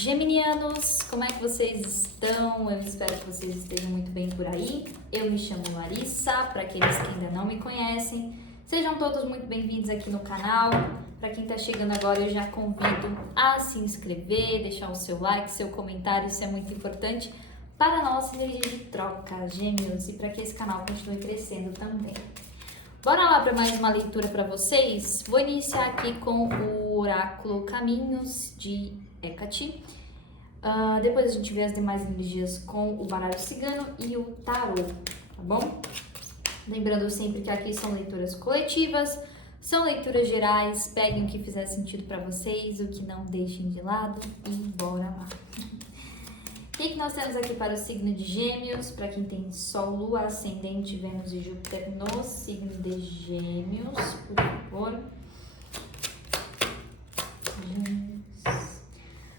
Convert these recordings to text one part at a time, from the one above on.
Geminianos, como é que vocês estão? Eu espero que vocês estejam muito bem por aí. Eu me chamo Larissa, para aqueles que ainda não me conhecem. Sejam todos muito bem-vindos aqui no canal. Para quem está chegando agora, eu já convido a se inscrever, deixar o seu like, seu comentário, isso é muito importante para a nossa energia de troca, gêmeos, e para que esse canal continue crescendo também. Bora lá para mais uma leitura para vocês? Vou iniciar aqui com o oráculo Caminhos de Hecate. Depois a gente vê as demais energias com o baralho cigano e o tarô, tá bom? Lembrando sempre que aqui são leituras coletivas, são leituras gerais, peguem o que fizer sentido para vocês, o que não deixem de lado e bora lá. O que nós temos aqui para o signo de Gêmeos? Para quem tem Sol, Lua, Ascendente, Vênus e Júpiter no signo de Gêmeos, por favor.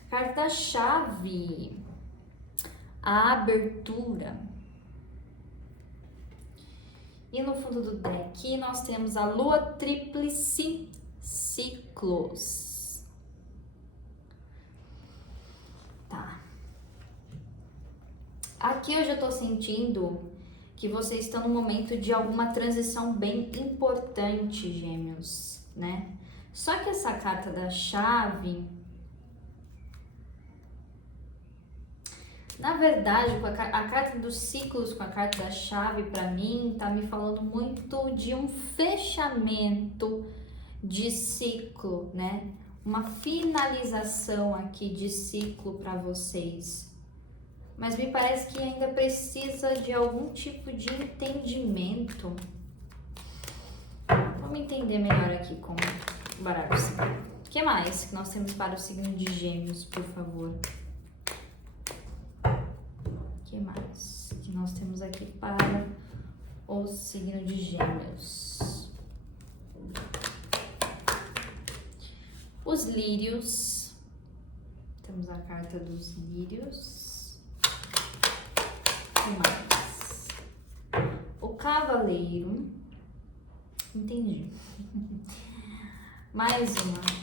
Carta da chave, a abertura. E no fundo do deck nós temos a Lua Tríplice Ciclos. Tá. Aqui eu já tô sentindo que vocês estão no momento de alguma transição bem importante, Gêmeos, né? Só que essa carta da chave, na verdade, a carta dos ciclos com a carta da chave, para mim, tá me falando muito de um fechamento de ciclo, né? Uma finalização aqui de ciclo para vocês. Mas me parece que ainda precisa de algum tipo de entendimento. Vamos entender melhor aqui com o baralho cigano. O que mais que nós temos para o signo de Gêmeos, por favor? O que mais que nós temos aqui para o signo de Gêmeos? Os lírios. Temos a carta dos lírios. O que mais? O cavaleiro. Entendi. Mais uma.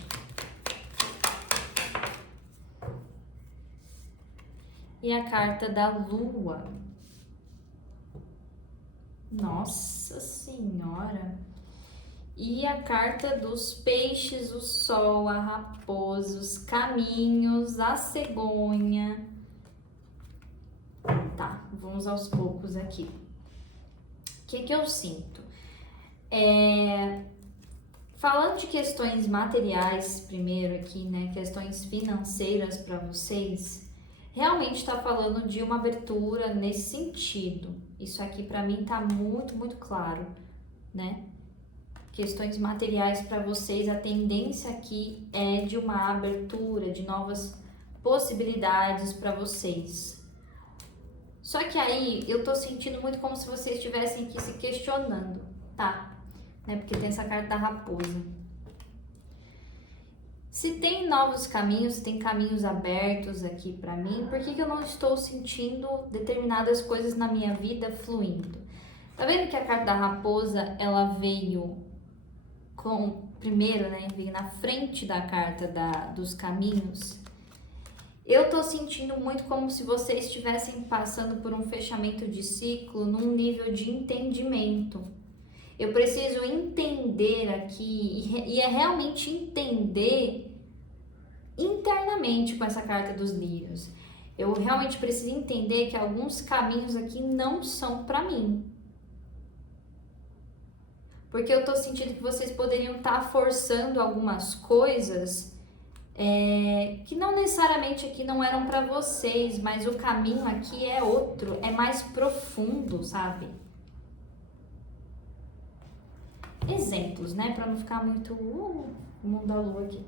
E a carta da lua. Nossa Senhora. E a carta dos peixes, o sol, a raposa, os caminhos, a cegonha. Tá, vamos aos poucos aqui. O que eu sinto? Falando de questões materiais primeiro aqui, né? Questões financeiras para vocês. Realmente está falando de uma abertura nesse sentido. Isso aqui para mim tá muito, muito claro, né? Questões materiais para vocês, a tendência aqui é de uma abertura, de novas possibilidades para vocês. Só que aí eu tô sentindo muito como se vocês estivessem aqui se questionando, tá? Né? Porque tem essa carta da raposa. Se tem novos caminhos, se tem caminhos abertos aqui pra mim, por que eu não estou sentindo determinadas coisas na minha vida fluindo? Tá vendo que a carta da raposa, ela veio primeiro, né? Veio na frente da carta dos caminhos. Eu tô sentindo muito como se vocês estivessem passando por um fechamento de ciclo num nível de entendimento. Eu preciso entender aqui, e é realmente entender internamente com essa carta dos lírios. Eu realmente preciso entender que alguns caminhos aqui não são para mim. Porque eu tô sentindo que vocês poderiam estar forçando algumas coisas que não necessariamente aqui não eram para vocês, mas o caminho aqui é outro, é mais profundo, sabe? Exemplos, né? Para não ficar muito mundo da lua aqui.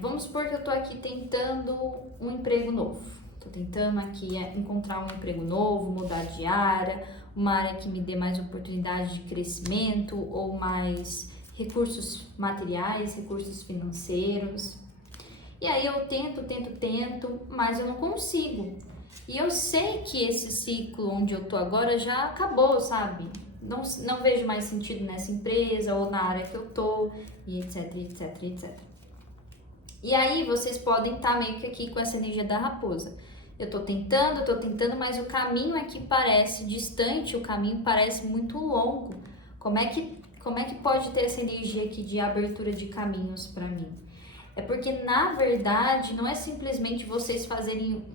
Vamos supor que eu tô aqui tentando um emprego novo. Tô tentando aqui encontrar um emprego novo, mudar de área, uma área que me dê mais oportunidade de crescimento ou mais recursos materiais, recursos financeiros. E aí eu tento, mas eu não consigo. E eu sei que esse ciclo onde eu tô agora já acabou, sabe? Não vejo mais sentido nessa empresa ou na área que eu tô, e etc, etc, etc. E aí vocês podem estar meio que aqui com essa energia da raposa. Eu tô tentando, mas o caminho aqui parece distante, o caminho parece muito longo. Como é que pode ter essa energia aqui de abertura de caminhos para mim? É porque, na verdade, não é simplesmente vocês fazerem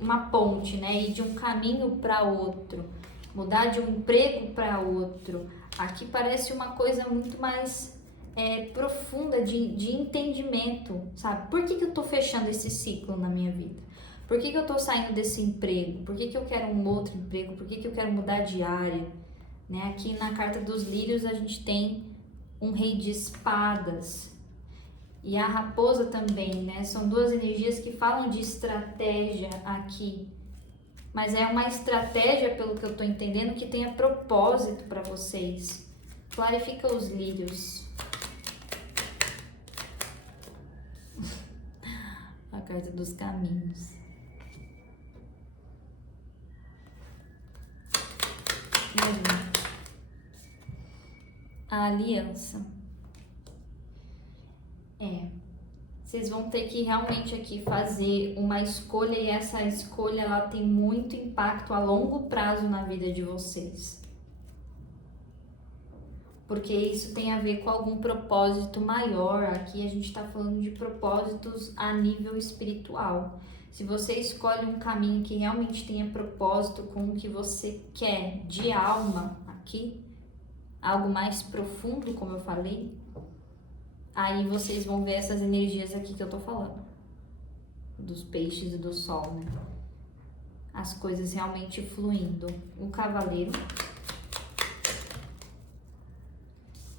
uma ponte, né? Ir de um caminho para outro, mudar de um emprego para outro. Aqui parece uma coisa muito mais profunda de entendimento, sabe? Por que eu tô fechando esse ciclo na minha vida? Por que eu tô saindo desse emprego? Por que eu quero um outro emprego? Por que eu quero mudar de área? Né? Aqui na carta dos lírios a gente tem um rei de espadas e a raposa também, né? São duas energias que falam de estratégia aqui. Mas é uma estratégia, pelo que eu tô entendendo, que tenha propósito para vocês. Clarifica os lírios. A carta dos caminhos. A aliança. Vocês vão ter que realmente aqui fazer uma escolha e essa escolha ela tem muito impacto a longo prazo na vida de vocês. Porque isso tem a ver com algum propósito maior. Aqui a gente está falando de propósitos a nível espiritual. Se você escolhe um caminho que realmente tenha propósito com o que você quer de alma aqui, algo mais profundo, como eu falei, aí vocês vão ver essas energias aqui que eu tô falando, dos peixes e do sol, né? As coisas realmente fluindo. O cavaleiro,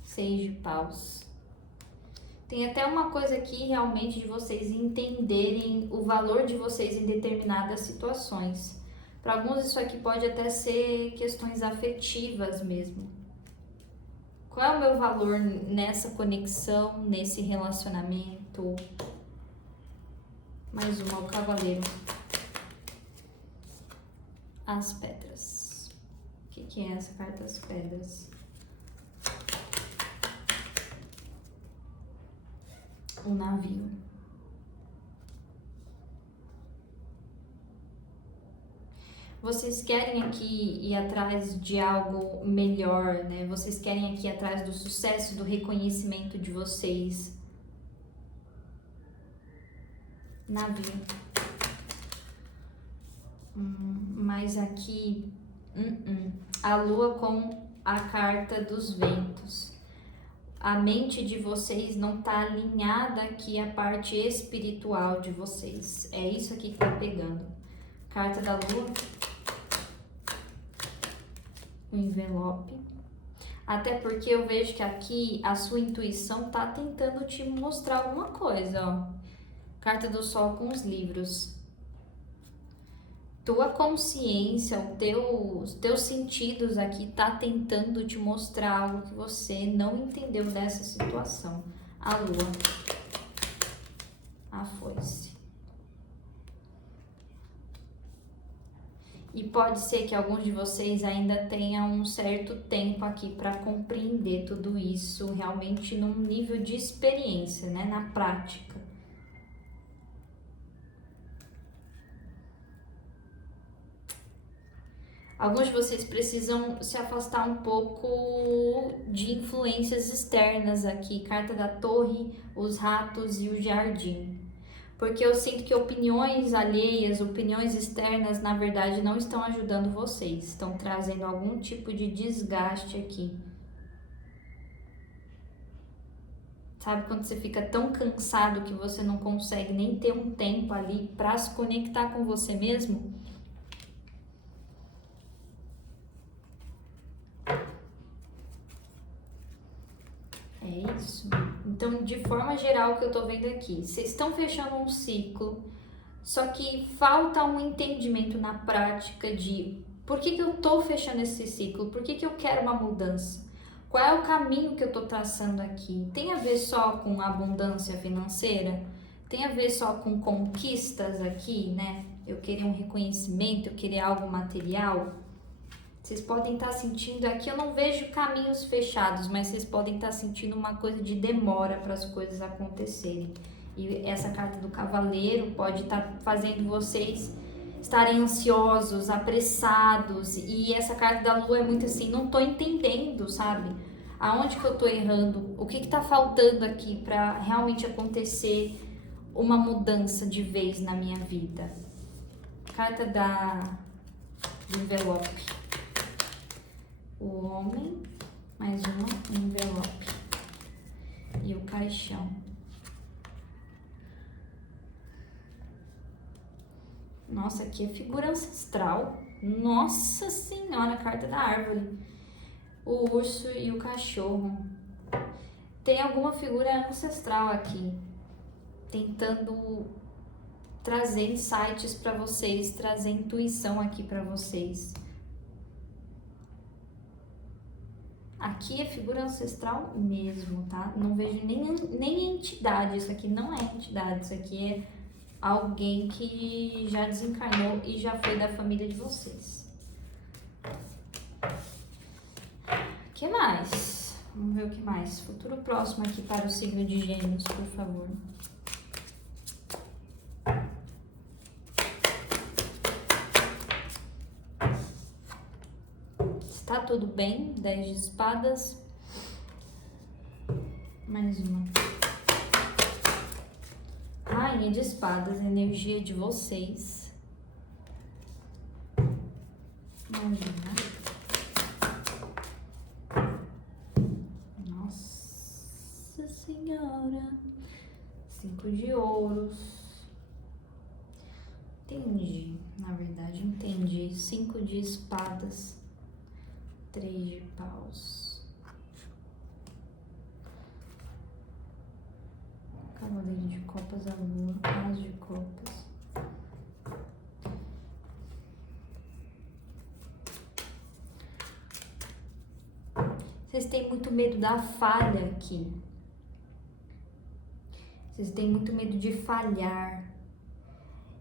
6 de paus. Tem até uma coisa aqui realmente de vocês entenderem o valor de vocês em determinadas situações. Para alguns isso aqui pode até ser questões afetivas mesmo. Qual é o meu valor nessa conexão, nesse relacionamento? Mais uma, o cavaleiro. As pedras. O que é essa carta das pedras? O navio. Vocês querem aqui ir atrás de algo melhor, né? Vocês querem aqui ir atrás do sucesso, do reconhecimento de vocês. Navio. Mas aqui, a lua com a carta dos ventos. A mente de vocês não tá alinhada aqui à parte espiritual de vocês. É isso aqui que tá pegando. Carta da lua. O envelope. Até porque eu vejo que aqui a sua intuição tá tentando te mostrar alguma coisa, ó. Carta do sol com os livros. Tua consciência, os teus sentidos aqui tá tentando te mostrar algo que você não entendeu dessa situação. A lua. A foice. E pode ser que alguns de vocês ainda tenham um certo tempo aqui para compreender tudo isso realmente num nível de experiência, né? Na prática. Alguns de vocês precisam se afastar um pouco de influências externas aqui. Carta da torre, os ratos e o jardim. Porque eu sinto que opiniões alheias, opiniões externas, na verdade, não estão ajudando vocês. Estão trazendo algum tipo de desgaste aqui. Sabe quando você fica tão cansado que você não consegue nem ter um tempo ali para se conectar com você mesmo? É isso. Então, de forma geral, o que eu tô vendo aqui, vocês estão fechando um ciclo, só que falta um entendimento na prática de por que eu tô fechando esse ciclo, por que eu quero uma mudança, qual é o caminho que eu tô traçando aqui. Tem a ver só com abundância financeira? Tem a ver só com conquistas aqui, né? Eu querer um reconhecimento, eu querer algo material? Vocês podem estar sentindo, aqui eu não vejo caminhos fechados, mas vocês podem estar sentindo uma coisa de demora para as coisas acontecerem. E essa carta do cavaleiro pode estar fazendo vocês estarem ansiosos, apressados. E essa carta da lua é muito assim, não tô entendendo, sabe? Aonde que eu tô errando? O que tá faltando aqui para realmente acontecer uma mudança de vez na minha vida? Carta do envelope. O homem, mais uma, o envelope. E o caixão. Nossa, aqui é figura ancestral. Nossa senhora, carta da árvore. O urso e o cachorro. Tem alguma figura ancestral aqui, tentando trazer insights para vocês, trazer intuição aqui para vocês. Aqui é figura ancestral mesmo, tá? Não vejo nem entidade, isso aqui não é entidade, isso aqui é alguém que já desencarnou e já foi da família de vocês. O que mais? Vamos ver o que mais. Futuro próximo aqui para o signo de Gêmeos, por favor. Está tudo bem? 10 de espadas. Mais uma. Rainha de espadas, energia de vocês. Mais uma. Nossa Senhora. 5 de ouros. Entendi, na verdade, entendi. 5 de espadas. 3 de paus. Cavaleiro de copas, a lua. As de copas. Vocês têm muito medo da falha aqui. Vocês têm muito medo de falhar.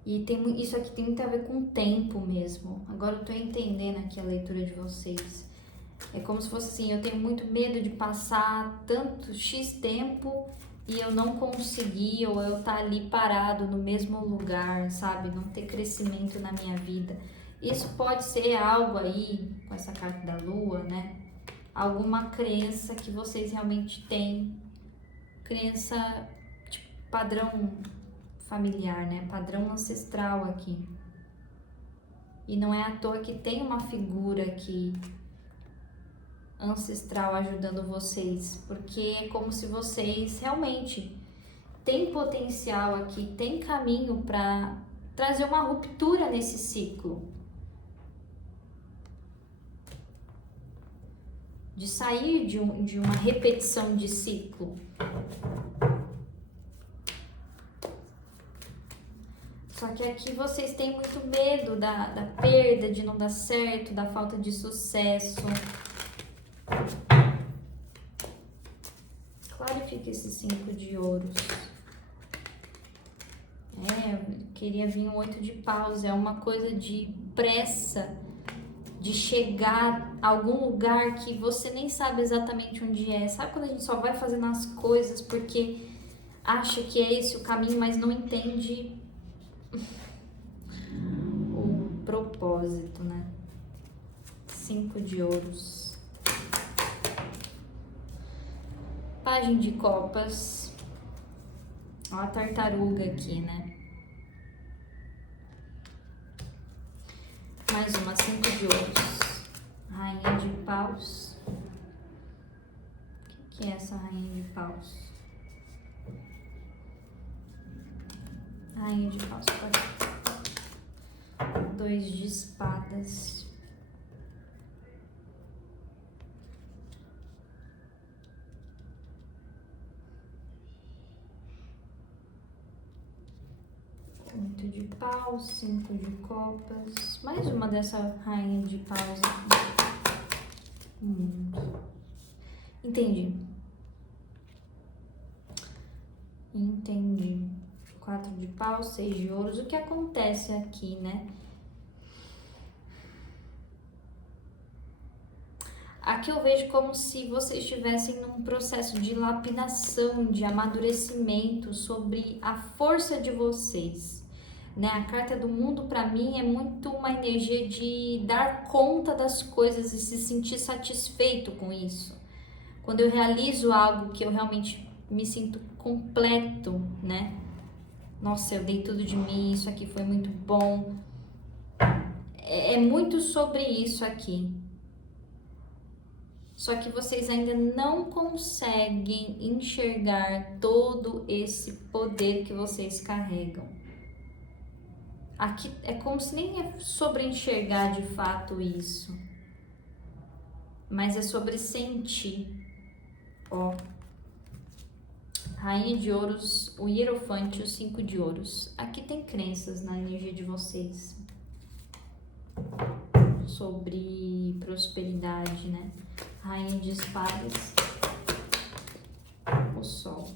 E isso aqui tem muito a ver com o tempo mesmo. Agora eu tô entendendo aqui a leitura de vocês. É como se fosse assim, eu tenho muito medo de passar tanto X tempo e eu não conseguir, ou eu estar ali parado no mesmo lugar, sabe? Não ter crescimento na minha vida. Isso pode ser algo aí, com essa carta da lua, né? Alguma crença que vocês realmente têm. Crença, tipo, padrão familiar, né? Padrão ancestral aqui. E não é à toa que tem uma figura aqui ancestral ajudando vocês, porque é como se vocês realmente têm potencial aqui, tem caminho para trazer uma ruptura nesse ciclo. De sair de uma repetição de ciclo. Só que aqui vocês têm muito medo da perda, de não dar certo, da falta de sucesso. Clarifica esse 5 de ouros. Eu queria vir um 8 de paus. É uma coisa de pressa, de chegar a algum lugar que você nem sabe exatamente onde é. Sabe quando a gente só vai fazendo as coisas porque acha que é esse o caminho, mas não entende o propósito, né? 5 de ouros. Página de copas. Ó a tartaruga aqui, né? Mais uma, 5 de ouros. Rainha de paus. O que é essa rainha de paus? Rainha de paus. 2 de espadas. Oito de paus, 5 de copas. Mais uma dessa rainha de paus aqui. Entendi. Entendi. 4 de paus, 6 de ouros. O que acontece aqui, né? Aqui eu vejo como se vocês estivessem num processo de lapidação, de amadurecimento sobre a força de vocês, né? A carta do mundo para mim é muito uma energia de dar conta das coisas e se sentir satisfeito com isso. Quando eu realizo algo que eu realmente me sinto completo, né? Nossa, eu dei tudo de mim, isso aqui foi muito bom. É muito sobre isso aqui. Só que vocês ainda não conseguem enxergar todo esse poder que vocês carregam. Aqui é como se nem é sobre enxergar de fato isso, mas é sobre sentir. Ó, Rainha de Ouros, o Hierofante, o 5 de Ouros. Aqui tem crenças na energia de vocês sobre prosperidade, né? Rainha de Espadas, o Sol.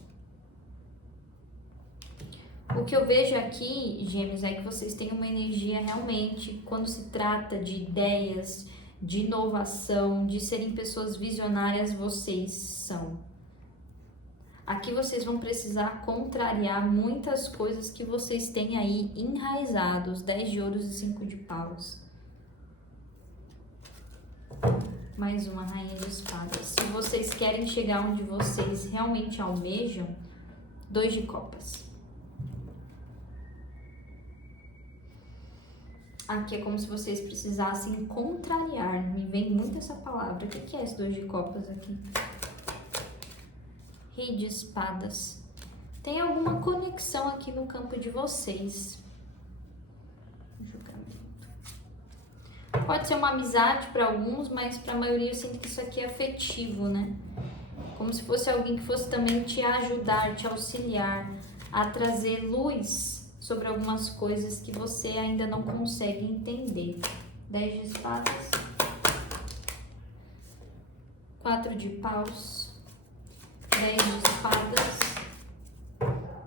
O que eu vejo aqui, Gêmeos, é que vocês têm uma energia realmente, quando se trata de ideias, de inovação, de serem pessoas visionárias, vocês são. Aqui vocês vão precisar contrariar muitas coisas que vocês têm aí enraizados. 10 de Ouros e 5 de Paus. Mais uma Rainha de Espadas. Se vocês querem chegar onde vocês realmente almejam, 2 de Copas. Aqui é como se vocês precisassem contrariar. Me vem muito essa palavra. O que é esse 2 de Copas aqui? Rei de Espadas. Tem alguma conexão aqui no campo de vocês. Pode ser uma amizade para alguns, mas para a maioria eu sinto que isso aqui é afetivo, né? Como se fosse alguém que fosse também te ajudar, te auxiliar a trazer luz sobre algumas coisas que você ainda não consegue entender. 10 de Espadas. 4 de Paus. 10 de Espadas.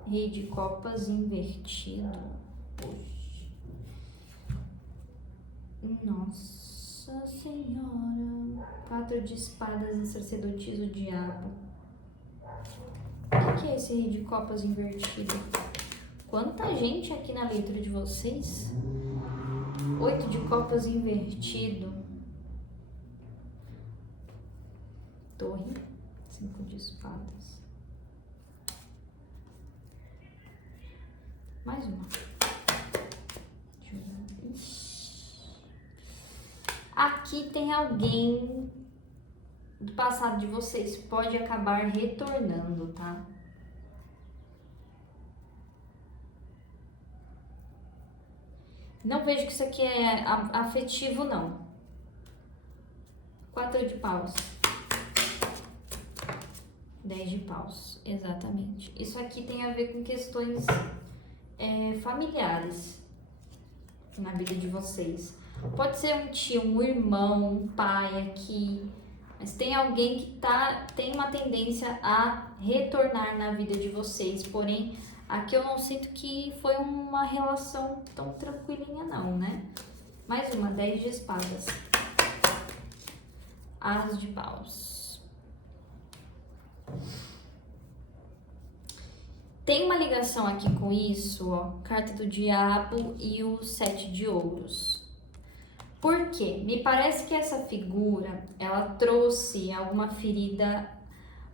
Rei de Copas invertido. Nossa Senhora. 4 de Espadas e Sacerdotisa o Diabo. O que é esse Rei de Copas invertido? Quanta gente aqui na leitura de vocês. 8 de Copas invertido. Torre. 5 de Espadas. Mais uma. Aqui tem alguém do passado de vocês, pode acabar retornando, tá? Não vejo que isso aqui é afetivo, não. 4 de Paus. 10 de Paus, exatamente. Isso aqui tem a ver com questões familiares na vida de vocês. Pode ser um tio, um irmão, um pai aqui, mas tem alguém que tem uma tendência a retornar na vida de vocês, porém, aqui eu não sinto que foi uma relação tão tranquilinha não, né? Mais uma, 10 de Espadas. As de Paus. Tem uma ligação aqui com isso, ó, Carta do Diabo e o 7 de Ouros. Por quê? Me parece que essa figura, ela trouxe alguma ferida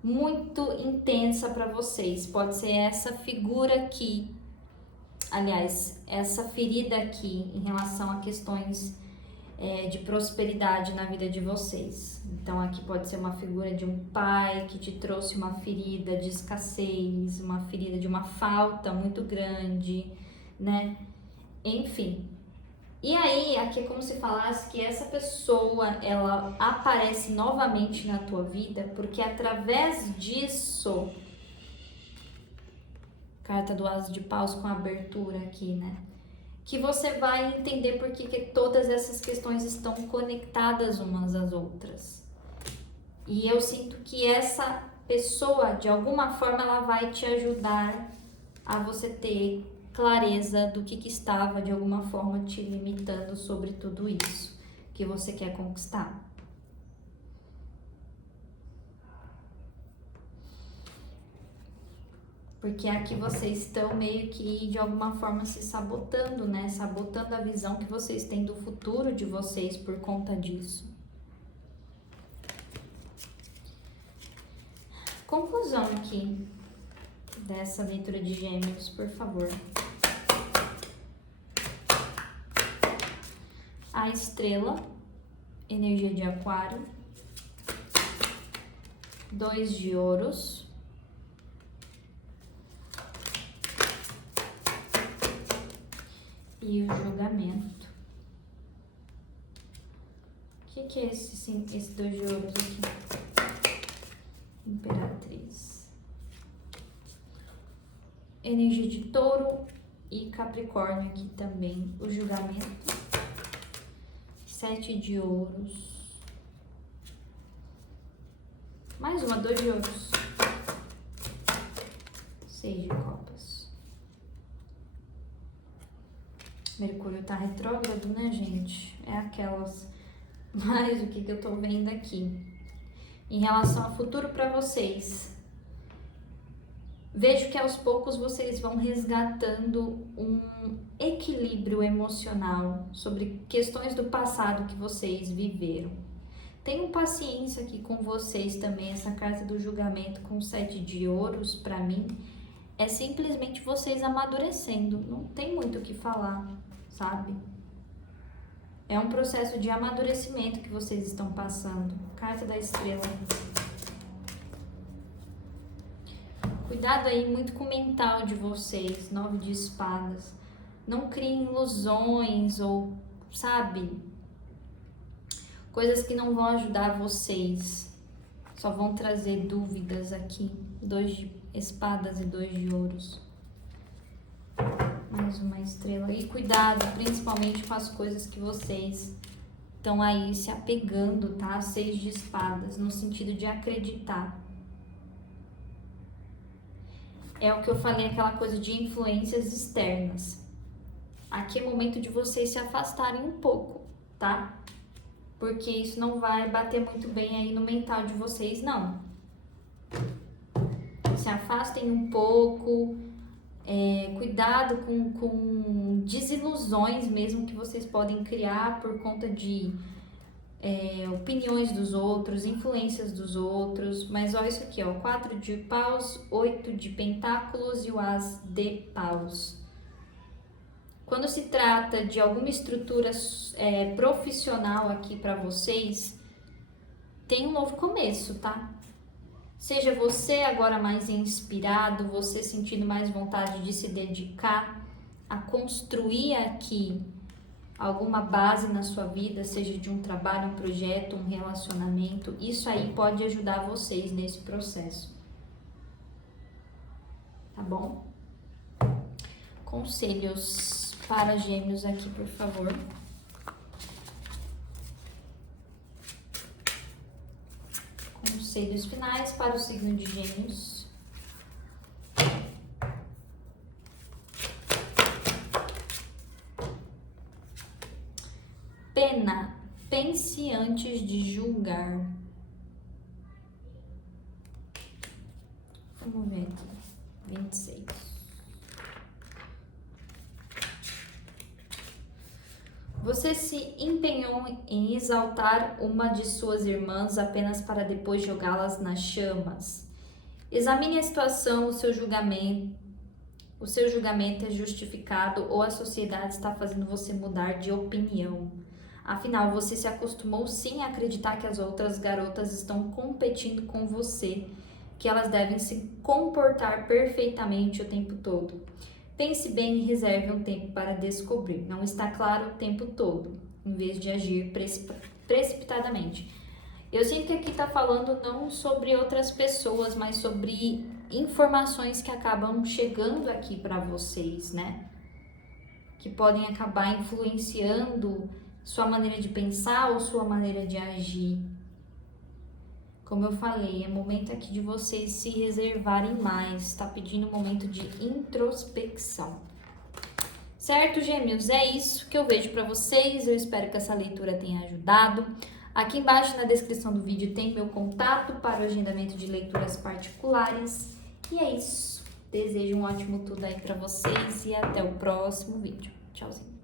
muito intensa para vocês. Pode ser essa figura aqui, aliás, essa ferida aqui em relação a questões de prosperidade na vida de vocês. Então aqui pode ser uma figura de um pai que te trouxe uma ferida de escassez, uma ferida de uma falta muito grande, né? Enfim. E aí, aqui é como se falasse que essa pessoa, ela aparece novamente na tua vida, porque através disso, carta do As de Paus com abertura aqui, né? Que você vai entender por que todas essas questões estão conectadas umas às outras. E eu sinto que essa pessoa, de alguma forma, ela vai te ajudar a você ter clareza do que estava de alguma forma te limitando sobre tudo isso que você quer conquistar. Porque aqui vocês estão meio que de alguma forma se sabotando, né? Sabotando a visão que vocês têm do futuro de vocês por conta disso. Conclusão aqui dessa leitura de Gêmeos, por favor. A estrela, energia de Aquário, 2 de ouros, e o julgamento. O que é esse 2 de ouros aqui? Imperatriz. Energia de Touro e Capricórnio aqui também. O julgamento. 7 de ouros. Mais uma, 2 de ouros. 6 de copas. Mercúrio tá retrógrado, né, gente? É aquelas. Mas o que eu tô vendo aqui? Em relação ao futuro para vocês, vejo que aos poucos vocês vão resgatando um equilíbrio emocional sobre questões do passado que vocês viveram. Tenham paciência aqui com vocês também. Essa carta do julgamento com 7 de ouros, para mim, é simplesmente vocês amadurecendo. Não tem muito o que falar, sabe? É um processo de amadurecimento que vocês estão passando. Carta da estrela. Cuidado aí muito com o mental de vocês. 9 de espadas. Não criem ilusões ou, sabe, coisas que não vão ajudar vocês. Só vão trazer dúvidas aqui. 2 de espadas e 2 de ouros. Mais uma estrela. E cuidado, principalmente com as coisas que vocês estão aí se apegando, tá? 6 de espadas, no sentido de acreditar. É o que eu falei, aquela coisa de influências externas. Aqui é momento de vocês se afastarem um pouco, tá? Porque isso não vai bater muito bem aí no mental de vocês, não. Se afastem um pouco. Cuidado com desilusões mesmo que vocês podem criar por conta de opiniões dos outros, influências dos outros. Mas olha isso aqui, ó, 4 de paus, 8 de pentáculos e o as de paus. Quando se trata de alguma estrutura profissional aqui para vocês, tem um novo começo, tá? Seja você agora mais inspirado, você sentindo mais vontade de se dedicar a construir aqui alguma base na sua vida, seja de um trabalho, um projeto, um relacionamento, isso aí pode ajudar vocês nesse processo. Tá bom? Conselhos para Gêmeos aqui, por favor. Conselhos finais para o signo de Gêmeos. Pena, pense antes de julgar. Vamos ver aqui. 26. Você se empenhou em exaltar uma de suas irmãs apenas para depois jogá-las nas chamas. Examine a situação, o seu julgamento é justificado ou a sociedade está fazendo você mudar de opinião. Afinal, você se acostumou sim a acreditar que as outras garotas estão competindo com você, que elas devem se comportar perfeitamente o tempo todo. Pense bem e reserve um tempo para descobrir. Não está claro o tempo todo, em vez de agir precipitadamente. Eu sinto que aqui está falando não sobre outras pessoas, mas sobre informações que acabam chegando aqui para vocês, né? Que podem acabar influenciando sua maneira de pensar ou sua maneira de agir. Como eu falei, é momento aqui de vocês se reservarem mais, está pedindo um momento de introspecção. Certo, Gêmeos? É isso que eu vejo para vocês, eu espero que essa leitura tenha ajudado. Aqui embaixo na descrição do vídeo tem meu contato para o agendamento de leituras particulares. E é isso. Desejo um ótimo tudo aí pra vocês e até o próximo vídeo. Tchauzinho.